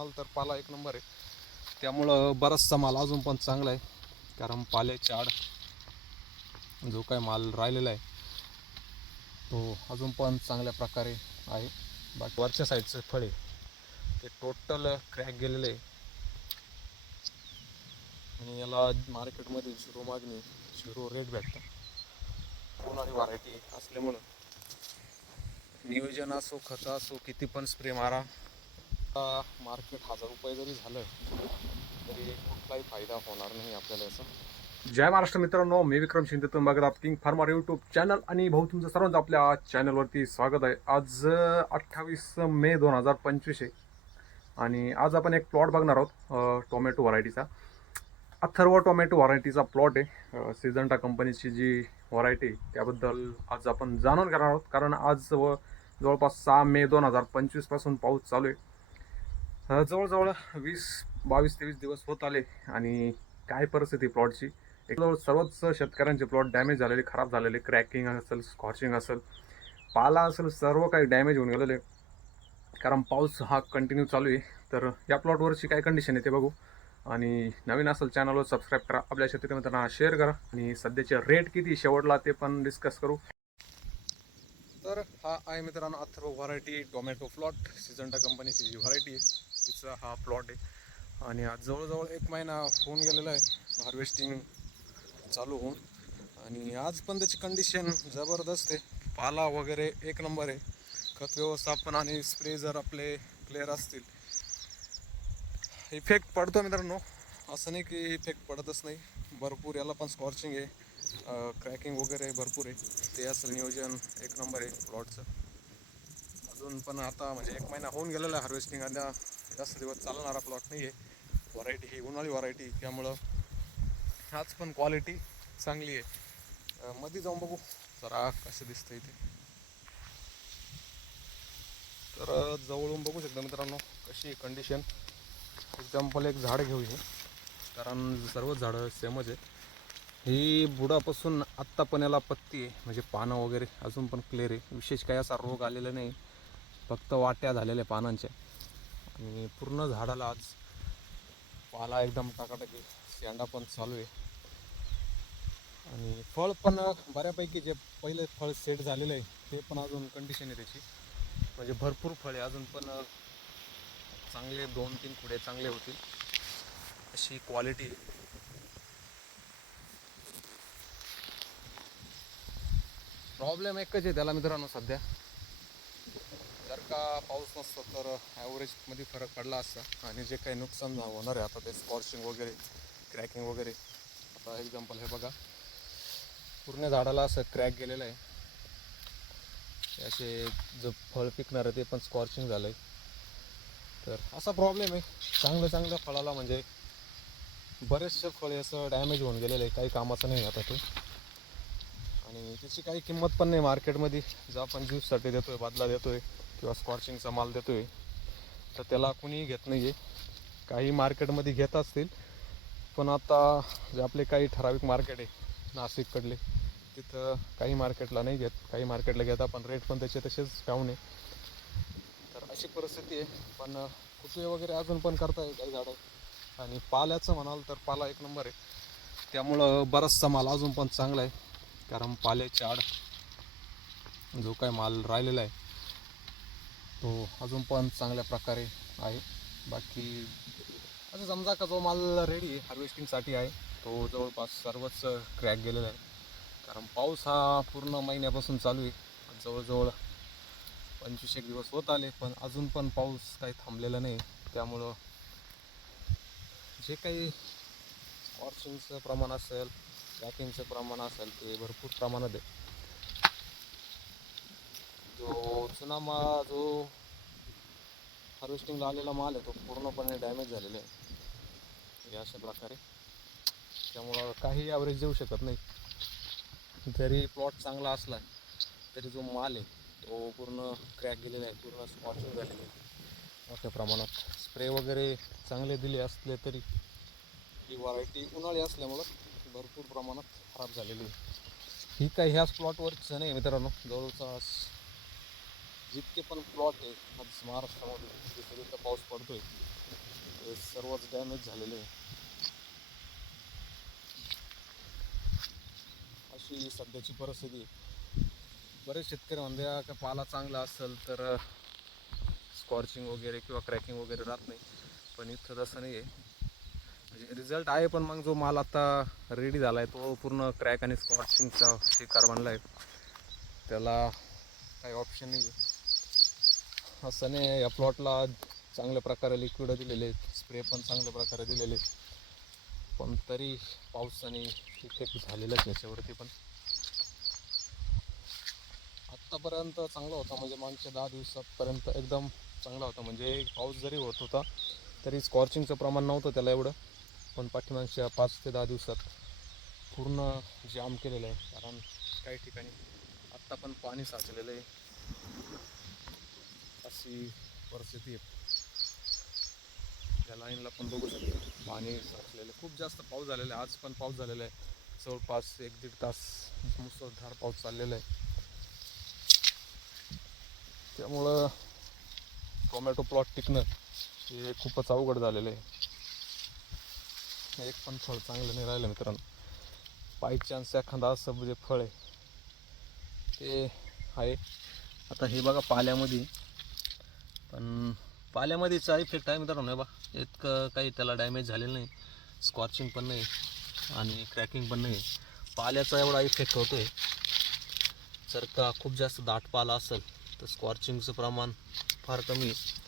म्हणाल तर पाला एक नंबर आहे. त्यामुळं बराचसा माल अजून पण चांगला आहे. कारण पाल्याची आड जो काय माल राहिलेला आहे तो अजून पण चांगल्या प्रकारे आहे. बाकी वरच्या साईडचं फळे ते टोटल क्रॅक गेलेलं आहे. आणि याला मार्केटमध्ये झिरो मागणी झिरो रेट भेटतं. उन्हाळी व्हरायटी असल्यामुळं. नियोजन असो खर्च असो किती पण स्प्रे मारा. मार्केट हजार रुपये जरी झालं तरी कुठलाही फायदा होणार नाही आपल्याला याचा. जय महाराष्ट्र मित्रांनो मी विक्रम शिंदे तुम्ही बघत आहात किंग फार्मर युट्यूब चॅनल आणि भाऊ तुमचं सर्वांचं आपल्या चॅनलवरती स्वागत आहे. आज अठ्ठावीस मे दोन हजार पंचवीस आहे. आणि आज आपण एक प्लॉट बघणार आहोत टोमॅटो व्हरायटीचा अथर्व टोमॅटो व्हरायटीचा प्लॉट आहे. सिजंटा कंपनीची जी व्हरायटी आहे त्याबद्दल आज आपण जाणून घेणार आहोत. कारण आज जवळपास सहा मे दोन हजार पंचवीसपासून पाऊस चालू आहे. जवळजवळ वीस बावीस तेवीस दिवस होत आले आणि काय परिस्थिती प्लॉटची एकदम सर्वच शेतकऱ्यांचे प्लॉट डॅमेज झालेले खराब झालेले क्रॅकिंग असेल स्कॉचिंग असेल. पाला असेल सर्व काही डॅमेज होऊन गेलेले. कारण पाऊस हा कंटिन्यू चालू आहे. तर या प्लॉटवरची काय कंडिशन आहे ते बघू. आणि नवीन असेल चॅनलवर सबस्क्राईब करा. आपल्या शेतकरी मित्रांना शेअर करा. आणि सध्याचे रेट किती शेवटला ते पण डिस्कस करू. तर हा आहे मित्रांनो Atharva variety tomato plot Syngenta कंपनीची जी व्हरायटी आहे. तिचा हा प्लॉट आहे. आणि आज जवळजवळ एक महिना होऊन गेलेला आहे. हार्वेस्टिंग चालू होऊन. आणि आज पण त्याची कंडिशन जबरदस्त आहे. पाला वगैरे एक नंबर आहे. खत व्यवस्थापन आणि स्प्रे जर आपले क्लिअर असतील. इफेक्ट पडतो मित्रांनो. असं नाही की इफेक्ट पडतच नाही. भरपूर याला पण स्कॉर्चिंग आहे. क्रॅकिंग वगैरे भरपूर आहे. ते असं नियोजन एक नंबर आहे प्लॉटचं अजून पण आता म्हणजे एक महिना होऊन गेलेला आहे हार्वेस्टिंग आता जास्त दिवस चालणारा प्लॉट नाही आहे व्हरायटी ही उन्हाळी व्हरायटी त्यामुळं ह्याच पण क्वालिटी चांगली आहे. मध्ये जाऊन बघू. जरा कसं दिसतं इथे तर जवळून बघू शकता मित्रांनो कशी कंडिशन एक्झाम्पल एक झाड घेऊ हे. कारण सर्व झाडं सेमच आहे ही बुडापासून आत्ता पण याला पत्ती आहे. म्हणजे पानं वगैरे अजून पण क्लिअर आहे. विशेष काही असा रोग आलेला नाही. फक्त वाट्या झालेल्या पानांच्या. आणि पूर्ण झाडाला आज पाला एकदम टाकाटाकी शेंडा पण चालू आहे. आणि फळ पण बऱ्यापैकी जे पहिले फळ सेट झालेलं आहे ते पण अजून कंडिशन आहे त्याची. म्हणजे भरपूर फळ आहे अजून पण चांगले दोन तीन पुढे चांगले होतील. अशी क्वालिटी प्रॉब्लेम एकच आहे त्याला मित्रांनो सध्या. जर का पाऊस नसतो तर ॲव्हरेजमध्ये फरक पडला असता. आणि जे काही नुकसान होणार आहे आता ते स्कॉर्चिंग वगैरे क्रॅकिंग वगैरे. आता एक्झाम्पल हे बघा. पूर्ण झाडाला असं क्रॅक गेलेलं आहे. असे जो फळ पिकणार आहे ते पण स्कॉर्चिंग झालं आहे तर असा प्रॉब्लेम आहे. चांगल्या चांगल्या फळाला म्हणजे बरेचसे फळे असं डॅमेज होऊन गेलेलं आहे. काही कामाचं नाही आता ते आणि त्याची काही किंमत पण नाही मार्केटमध्ये जो आपण ज्यूससाठी देतोय बादला देतोय. किंवा स्कॉर्चिंगचा माल देतो आहे तर त्याला कुणीही घेत नाही आहे काही मार्केटमध्ये घेत असतील पण आता जे आपले काही ठराविक मार्केट आहे नाशिककडले तिथं काही मार्केटला नाही घेत. काही मार्केटला घेतात पण रेट पण त्याचे तसेच डाऊन आहे. तर अशी परिस्थिती आहे. पण कुठे वगैरे अजून पण करता करताय काही झाडं? आणि पाल्याचं म्हणाल तर पाला एक नंबर आहे. त्यामुळं बराचसा माल अजून पण चांगला आहे. कारण पाल्याची आड जो काय माल राहिलेला आहे तो अजून पण चांगल्या प्रकारे आहे. बाकी असं समजा का जो माल रेडी हार्वेस्टिंगसाठी आहे तो जवळपास सर्वच क्रॅक गेलेला आहे. कारण पाऊस हा पूर्ण महिन्यापासून चालू आहे. जवळजवळ पंचवीस एक दिवस होत आले पण अजून पण पाऊस काही थांबलेला नाही. त्यामुळं जे काही स्कॉर्चिंगचं प्रमाण असेल पॅकिंगचं प्रमाण असेल ते भरपूर प्रमाणात आहे. जो जुना मा जो हार्वेस्टिंगला आलेला माल आहे तो पूर्णपणे डॅमेज झालेला आहे. या अशा प्रकारे. त्यामुळं काही ॲव्हरेज देऊ शकत नाही. जरी प्लॉट चांगला असला तरी जो माल आहे तो पूर्ण क्रॅक गेलेला आहे पूर्ण स्पॉचिंग झालेलं आहे. मोठ्या प्रमाणात स्प्रे वगैरे चांगले दिले असले तरी ही व्हरायटी उन्हाळी असल्यामुळं भरपूर प्रमाणात खराब झालेली आहे. ही काही ह्याच प्लॉटवरच नाही मित्रांनो. जवळपास जितके पण प्लॉट आहेत आज महाराष्ट्रामध्ये जिथे जिथं पाऊस आहे ते सर्वच डॅमेज झालेले आहे. अशी सध्याची परिस्थिती बरेच शेतकरी म्हणते का पाला चांगला असेल तर स्कॉर्चिंग वगैरे किंवा क्रॅकिंग वगैरे राहत नाही. पण इथं तसं नाही आहे म्हणजे रिझल्ट आहे पण मग जो माल आता रेडी झाला आहे तो पूर्ण क्रॅक आणि स्कॉर्चिंगचा शिकार बनला आहे त्याला काही ऑप्शन नाही आहे हा सने या प्लॉटला चांगल्या प्रकारे लिक्विड दिलेले स्प्रे पण चांगल्या प्रकारे दिलेले पण तरी पावसाने इफेक्ट झालेलाच आहे याच्यावरती पण. आत्तापर्यंत चांगला होता. म्हणजे मागच्या दहा दिवसापर्यंत एकदम चांगला होता. म्हणजे पाऊस जरी होत होता तरी स्कॉर्चिंगचं प्रमाण नव्हतं त्याला एवढं. पण पाठीमागच्या पाच ते दहा दिवसात पूर्ण जाम केलेलं आहे. कारण काही ठिकाणी आत्ता पण पाणी साचलेलं आहे. अशी परिस्थिती आहे. या लाईनला पण बघू शकतो. पाणी साचलेलं खूप जास्त पाऊस झालेला आहे. आज पण पाऊस झालेला आहे. जवळपास एक दीड तास मुसळधार पाऊस चाललेला आहे. त्यामुळं टोमॅटो प्लॉट टिकणं हे खूपच अवघड झालेलं आहे. एक पण फळ चांगलं नाही राहिलं मित्रांनो. बाय चान्स एखादा असं जे फळ आहे ते आहे. आता हे बघा पाल्यामध्ये पण पाल्यामध्येचा इफेक्ट आहे मित्रांनो नाही बा इतकं काही त्याला डॅमेज झालेलं नाही. स्कॉर्चिंग पण नाही आणि क्रॅकिंग पण नाही. पाल्याचा एवढा इफेक्ट होतो आहे जर का खूप जास्त दाट पाला असेल तर स्कॉर्चिंगचं प्रमाण फार कमी आहे.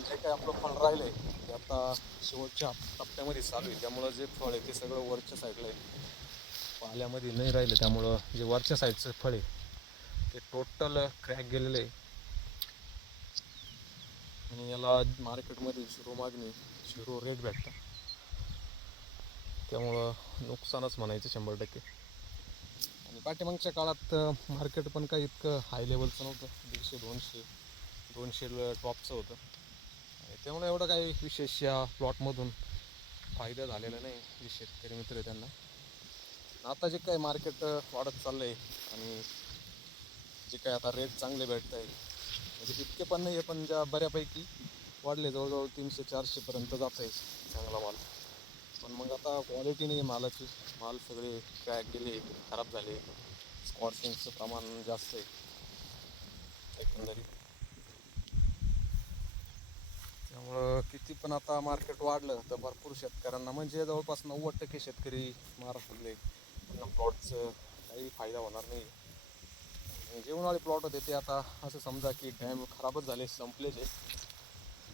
जे काही आपलं फळ राहिलं आहे ते आता शेवटच्या टप्प्यामध्ये चालू आहे. त्यामुळं जे फळ आहे ते सगळं वरच्या साईडला आहे. पाल्यामध्ये नाही राहिलं त्यामुळं जे वरच्या साईडचं फळ आहे ते टोटल क्रॅक गेलेलं आहे. आणि याला मार्केटमध्ये शिरो मागणी शिरो रेट भेटतं. त्यामुळं नुकसानच म्हणायचं शंभर टक्के. आणि पाठीमागच्या काळात मार्केट पण काही इतकं हाय लेवलचं नव्हतं. दीडशे दोनशे दोनशे टॉपचं होतं. आणि त्यामुळे एवढं काही विशेष या प्लॉटमधून फायदा झालेला नाही जे शेतकरी मित्र आहे त्यांना. आता जे काही मार्केट वाढत चाललं आहे आणि जे काही आता रेट चांगले भेटत आहे म्हणजे इतके पण नाही आहे पण ज्या बऱ्यापैकी वाढले जवळजवळ तीनशे चारशेपर्यंत जात आहे. चांगला माल. पण मग आता क्वालिटी नाही आहे मालाची. माल सगळे क्रॅक गेले खराब झाले. स्कॉर्चिंगचं प्रमाण जास्त आहे. एकंदरीत. त्यामुळं किती पण आता मार्केट वाढलं तर भरपूर शेतकऱ्यांना म्हणजे जवळपास नव्वद टक्के शेतकरी महाराष्ट्रातले. त्यांना प्लॉटचं काही फायदा होणार नाही. जे प्लॉट होते ते आता असं समजा की डॅम खराबच झाले संपलेच आहे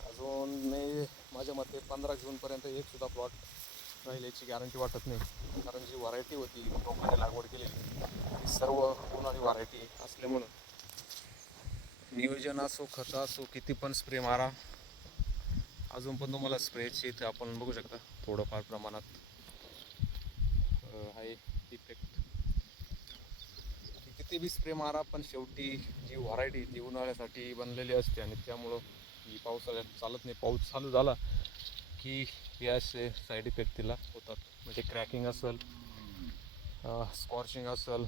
अजून मी माझ्या मते पंधरा जूनपर्यंत एक सुद्धा प्लॉट राहिल्याची गॅरंटी वाटत नाही. कारण जी व्हरायटी होती लोकांनी लागवड केलेली ती सर्व उन्हाळी व्हरायटी असल्यामुळं. नियोजन असो खत असो किती पण स्प्रे मारा. अजून पण तुम्हाला स्प्रेची इथे आपण बघू शकता थोडंफार प्रमाणात. आहे किती बी स्प्रे मारा पण शेवटी जी व्हरायटी ती उन्हाळ्यासाठी बनलेली असते आणि त्यामुळं ही पावसाळ्यात चालत नाही. पाऊस चालू झाला की या असे साईड इफेक्ट तिला होतात. म्हणजे क्रॅकिंग असेल स्कॉर्चिंग असेल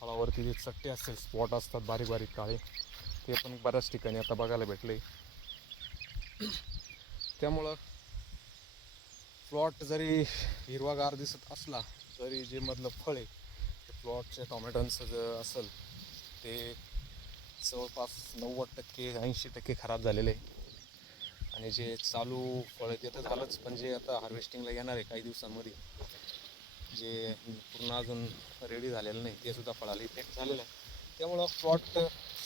फळावरती जे चट्टे असतील स्पॉट असतात बारीक बारीक काळे ते पण बऱ्याच ठिकाणी आता बघायला भेटले. त्यामुळं प्लॉट जरी हिरवागार दिसत असला तरी जे मधलं फळ आहे प्लॉटच्या टोमॅटोंचं जर असेल ते जवळपास नव्वद टक्के ऐंशी टक्के खराब झालेले आहे. आणि जे चालू फळ आहे ते तर झालंच पण जे आता हार्वेस्टिंगला येणार आहे काही दिवसांमध्ये जे पूर्ण अजून रेडी झालेलं नाही ते सुद्धा फळाला इफेक्ट झालेलं आहे. त्यामुळं प्लॉट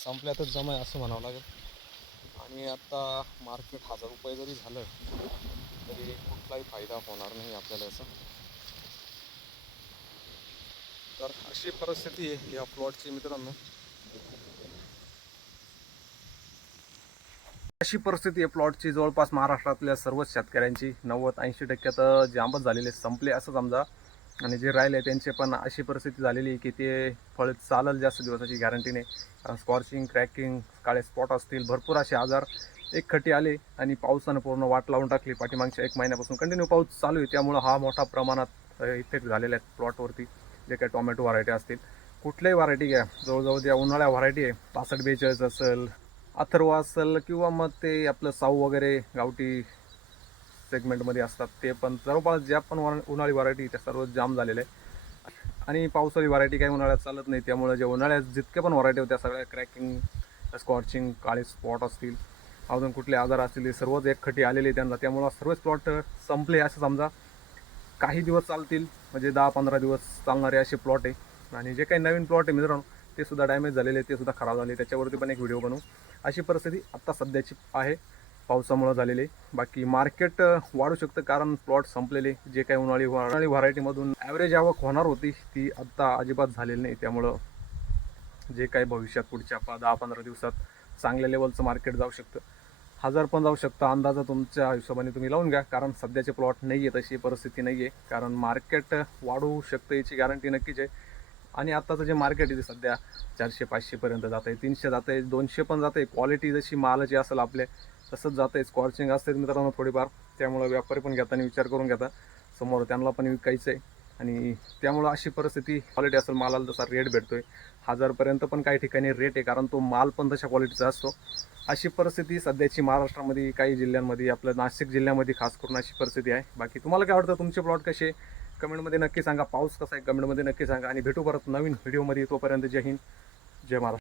संपल्यातच जमा आहे असं म्हणावं लागेल. आणि आता मार्केट हजार रुपये जरी झालं तरी कुठलाही फायदा होणार नाही आपल्याला याचा. तर अशी परिस्थिती आहे या प्लॉटची मित्रांनो. अशी परिस्थिती आहे प्लॉटची जवळपास महाराष्ट्रातल्या सर्वच शेतकऱ्यांची नव्वद ऐंशी टक्के तर जांबच झालेले संपले असं समजा. आणि जे राहिले त्यांचे पण अशी परिस्थिती झालेली आहे की ते फळ चालल जास्त दिवसाची गॅरंटी नाही कारण स्कॉर्चिंग क्रॅकिंग काळे स्पॉट असतील भरपूर असे आजार. एक खटी आले आणि पावसानं पूर्ण वाट लावून टाकली. पाठीमागच्या एक महिन्यापासून कंटिन्यू पाऊस चालू आहे. त्यामुळं हा मोठा प्रमाणात इफेक्ट झालेला आहे प्लॉटवरती जे काही टोमॅटो व्हरायटी असतील. कुठल्याही व्हरायटी घ्या. जवळजवळ ज्या उन्हाळ्या व्हरायटी आहे पासष्ट बेचाळीस असेल अथर्व असेल किंवा मग ते आपलं साऊ वगैरे गावठी सेगमेंटमध्ये असतात ते पण जवळपास ज्या पण वर- उन्हाळी व्हरायटी त्या सर्व जाम झालेले आहे आणि पावसाळी व्हरायटी काही उन्हाळ्यात चालत नाही त्यामुळे जे उन्हाळ्यात जितक्या पण व्हरायटी होत्या सगळ्या क्रॅकिंग स्कॉर्चिंग काळे स्पॉट असतील अजून कुठले आजार असतील ते सर्वच एकखटी आलेले त्यांना. त्यामुळं सर्वच प्लॉट संपले असं समजा. काही दिवस चालतील म्हणजे दहा पंधरा दिवस चालणारे असे प्लॉट आहे. आणि जे काही नवीन प्लॉट आहे मित्रांनो ते सुद्धा डॅमेज झालेले ते सुद्धा खराब झाले त्याच्यावरती पण एक व्हिडिओ बनवू. अशी परिस्थिती आत्ता सध्याची आहे. पावसामुळं झालेली बाकी मार्केट वाढू शकतं कारण प्लॉट संपलेले. जे काही उन्हाळी उन्हाळी व्हरायटीमधून ॲव्हरेज आवक होणार होती ती आत्ता अजिबात झालेली नाही. त्यामुळं जे काही भविष्यात पुढच्या दहा पंधरा दिवसात चांगल्या लेवलचं मार्केट जाऊ शकतं. हजार पण जाऊ शकता. अंदाजा तुमच्या हिशोबाने तुम्ही लावून घ्या. कारण सध्याचे प्लॉट नाही आहे तशी परिस्थिती नाही आहे कारण मार्केट वाढू शकतं याची गॅरंटी नक्कीच आहे. आणि आत्ताचं जे मार्केट आहे ते सध्या चारशे पाचशेपर्यंत जात आहे तीनशे जात आहे दोनशे पण जात आहे क्वालिटी जशी मालाची असेल आपल्या तसंच जात आहे स्कॉर्चिंग असते मित्रांनो थोडीफार. त्यामुळं व्यापारी पण घेताना विचार करून घेता समोर त्यांना पण विकायचं आहे आणि त्यामुळं अशी परिस्थिती क्वालिटी असेल मालाला जसा रेट भेटतोय. हजारपर्यंत पण काही ठिकाणी रेट आहे कारण तो माल पण तशा क्वालिटीचा असतो. अशी परिस्थिती सध्याची महाराष्ट्रामध्ये काही जिल्ह्यांमध्ये आपलं नाशिक जिल्ह्यामध्ये खास करून अशी परिस्थिती आहे. बाकी तुम्हाला काय वाटतं तुमचे प्लॉट कसे कमेंटमध्ये नक्की सांगा. पाऊस कसा आहे? कमेंटमध्ये नक्की सांगा. आणि भेटू परत नवीन व्हिडिओमध्ये तोपर्यंत जय हिंद. जय महाराष्ट्र.